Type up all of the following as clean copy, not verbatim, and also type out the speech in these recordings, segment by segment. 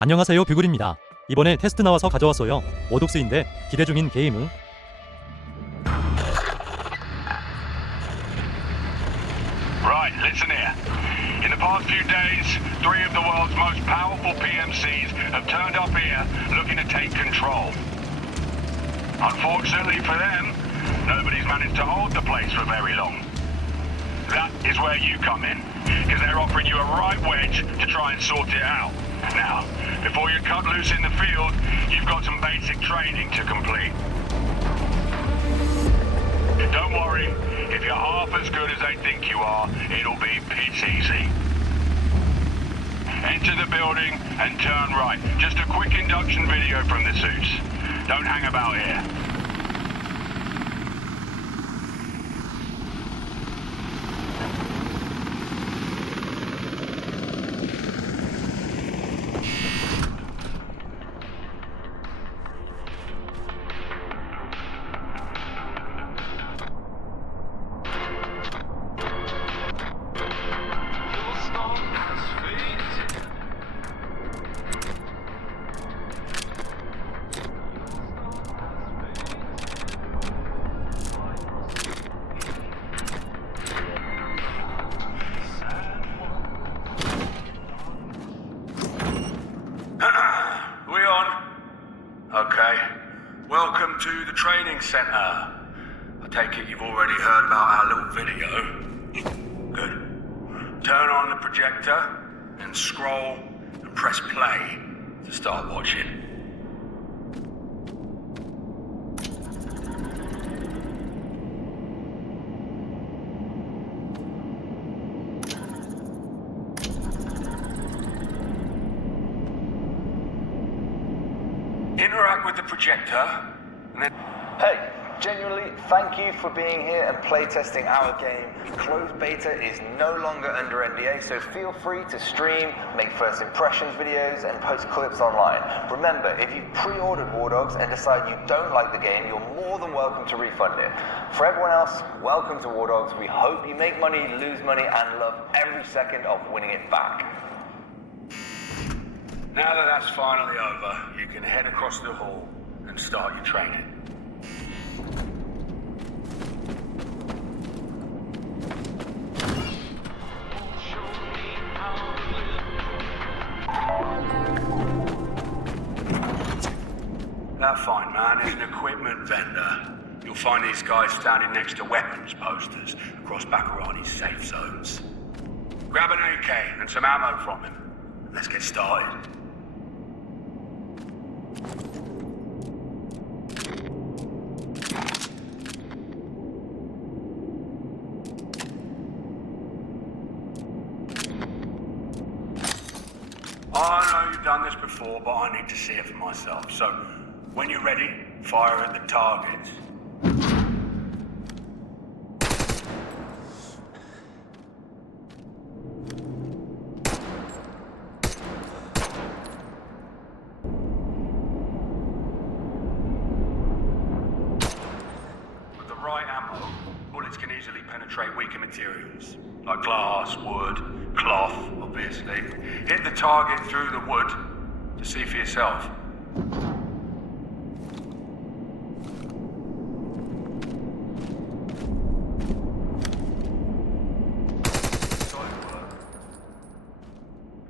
안녕하세요, 뷰글입니다. 이번에 테스트 나와서 가져왔어요. 워독스인데 기대 중인 게임은 Right, listen here. In the past few days, 3 of the world's most powerful PMCs have turned up here looking to take control. Unfortunately for them, nobody's managed to hold the place for very long. That is where you come in, because they're offering you a right wedge to try and sort it out. Now, before you cut loose in the field, you've got some basic training to complete. Don't worry, if you're half as good as they think you are, it'll be piss easy. Enter the building and turn right. Just a quick induction video from the suits. Don't hang about here. Okay. Welcome to the training center. I take it you've already heard about our little video. Good. Turn on the projector and scroll and press play to start watching. Interact with the projector, and then... Hey, genuinely, thank you for being here and playtesting our game. Closed beta is no longer under NDA, so feel free to stream, make first impressions videos, and post clips online. Remember, if you pre-ordered Wardogs and decide you don't like the game, you're more than welcome to refund it. For everyone else, welcome to Wardogs. We hope you make money, lose money, and love every second of winning it back. Now that that's finally over, you can head across the hall and start your training. That fine man is an equipment vendor. You'll find these guys standing next to weapons posters across Bakarani's safe zones. Grab an AK and some ammo from him. Let's get started. I know you've done this before, but I need to see it for myself. So, when you're ready, fire at the targets. With the right ammo, bullets can easily penetrate weaker materials, like glass, wood, cloth, obviously. Hit the target through the wood to see for yourself.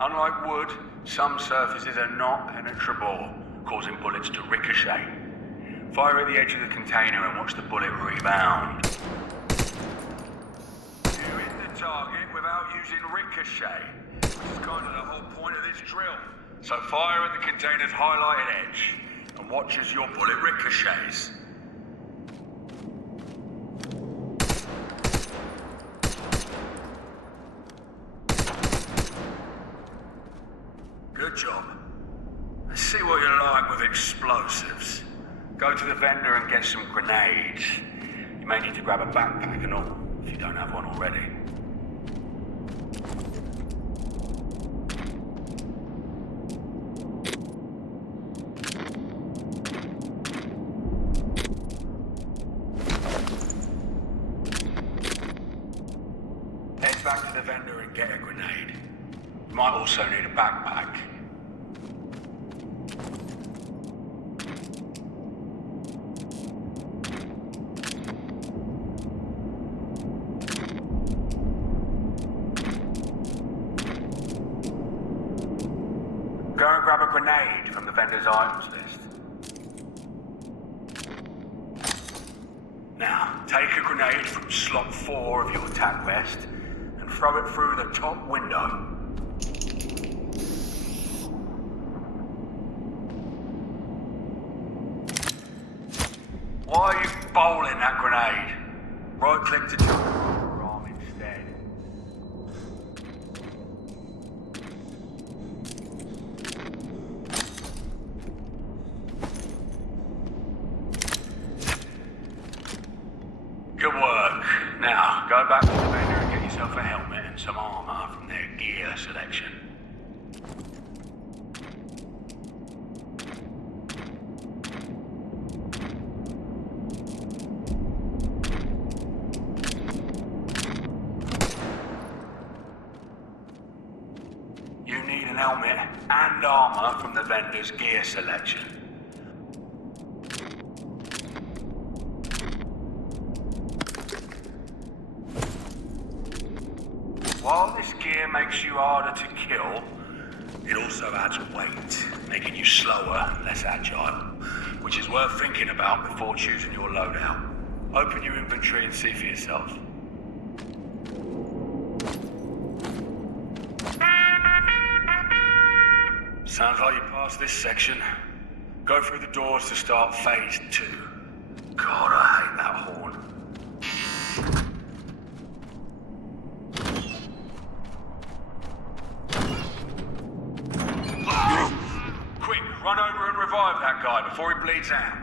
Unlike wood, some surfaces are not penetrable, causing bullets to ricochet. Fire at the edge of the container and watch the bullet rebound. You hit the target without using ricochet, which is kind of the whole point of this drill. So fire at the container's highlighted edge and watch as your bullet ricochets. Good job. Let's see what you're like with explosives. Go to the vendor and get some grenades. You may need to grab a backpack and all, if you don't have one already. Head back to the vendor and get a grenade. You might also need a backpack. grenade from the vendor's items list. Now, take a grenade from slot 4 of your tack vest and throw it through the top window. Why are you bowling that grenade? Right-click to jump your arm instead. Good work. Now, go back to the vendor and get yourself a helmet and some armor from their gear selection. You need an helmet and armor from the vendor's gear selection. While this gear makes you harder to kill, it also adds weight, making you slower and less agile, which is worth thinking about before choosing your loadout. Open your inventory and see for yourself. Sounds like you passed this section. Go through the doors to start phase 2. God, I hate that horn. Quick, run over and revive that guy before he bleeds out.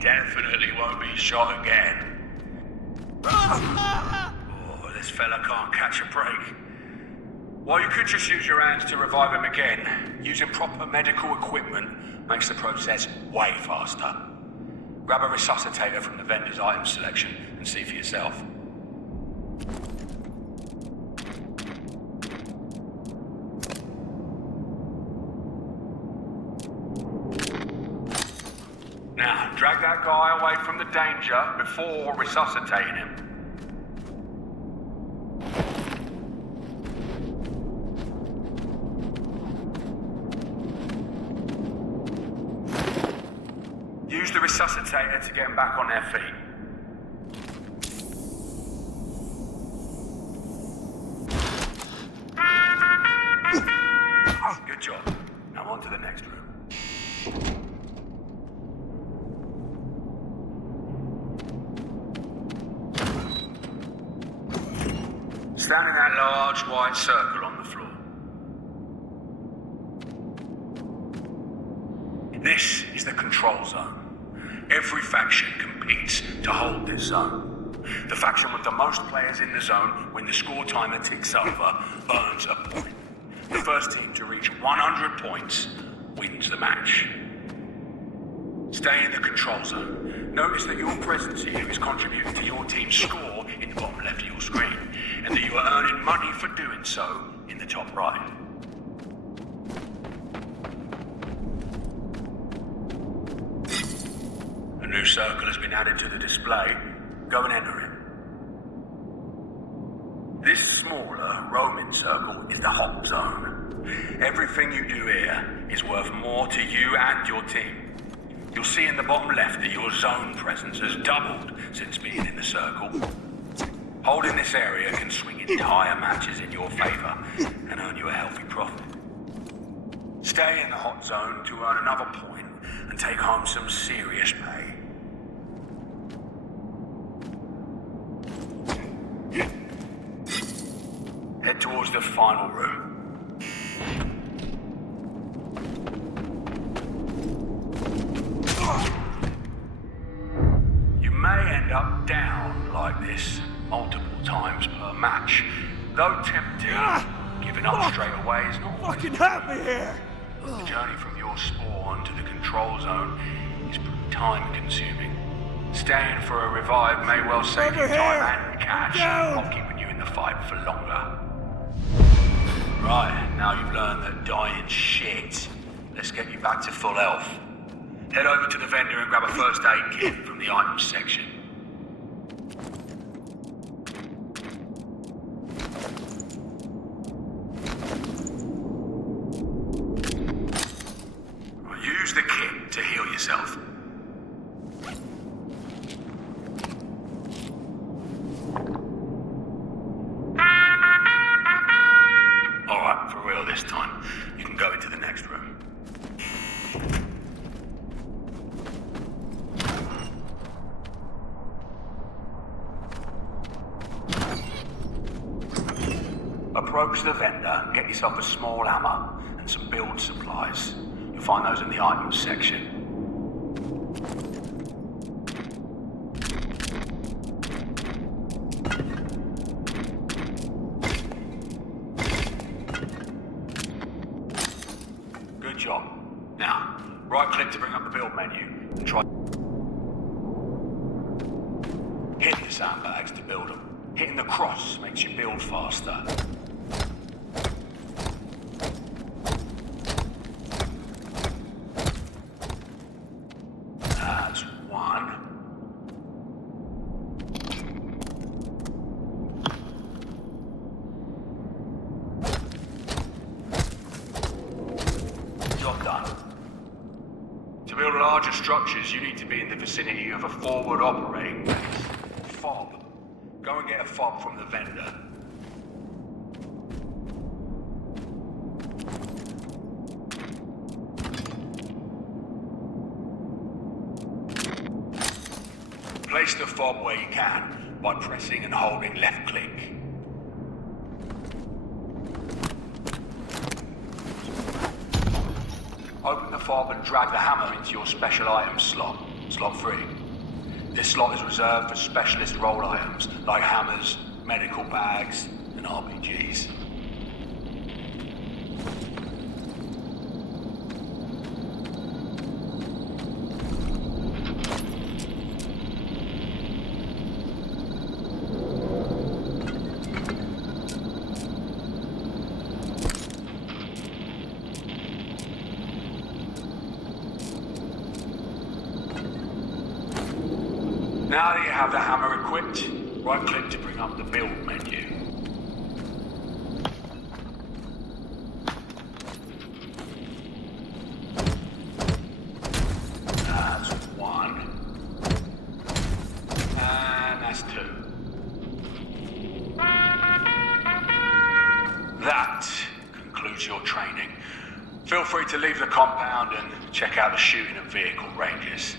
Definitely won't be shot again. Oh, this fella can't catch a break. Well, you could just use your hands to revive him again. Using proper medical equipment makes the process way faster. Grab a resuscitator from the vendor's item selection and see for yourself. Now, drag that guy away from the danger before resuscitating him. Use the resuscitator to get them back on their feet. Good job. Now on to the next room. Stand in that large white circle on the floor. This is the control zone. Every faction competes to hold this zone. The faction with the most players in the zone, when the score timer ticks over, earns a point. The first team to reach 100 points wins the match. Stay in the control zone. Notice that your presence here is contributing to your team's score in the bottom left of your screen, and that you are earning money for doing so in the top right. A new circle has been added to the display. Go and enter it. This smaller, roaming circle is the hot zone. Everything you do here is worth more to you and your team. You'll see in the bottom left that your zone presence has doubled since being in the circle. Holding this area can swing entire matches in your favor and earn you a healthy profit. Stay in the hot zone to earn another point and take home some serious pay. Head towards the final room. You may end up down like this multiple times per match. Though tempting, giving up straight away is not always Fucking help me here! The journey from your spawn to the control zone is pretty time-consuming. Staying for a revive may well save you Over time here! and cash, Down! while keeping you in the fight for longer. Right, now you've learned that dying shit. Let's get you back to full health. Head over to the vendor and grab a first aid kit from the items section. Use the kit to heal yourself. Alright, for real this time. You can go into the next room. Approach the vendor and get yourself a small hammer and some build supplies. You'll find those in the items section. Good job. Now, right-click to bring up the build menu and try... Hit the sandbags to build them. Hitting the cross makes you build faster. That's one. Job done. To build larger structures, you need to be in the vicinity of a forward operating base. Fob. Go and get a fob from the vendor. Place the fob where you can by pressing and holding left click. Open the fob and drag the hammer into your special items slot, slot 3. This slot is reserved for specialist role items like hammers, medical bags, and RPGs. Now that you have the hammer equipped, right-click to bring up the build menu. That's one. And that's two. That concludes your training. Feel free to leave the compound and check out the shooting and vehicle ranges.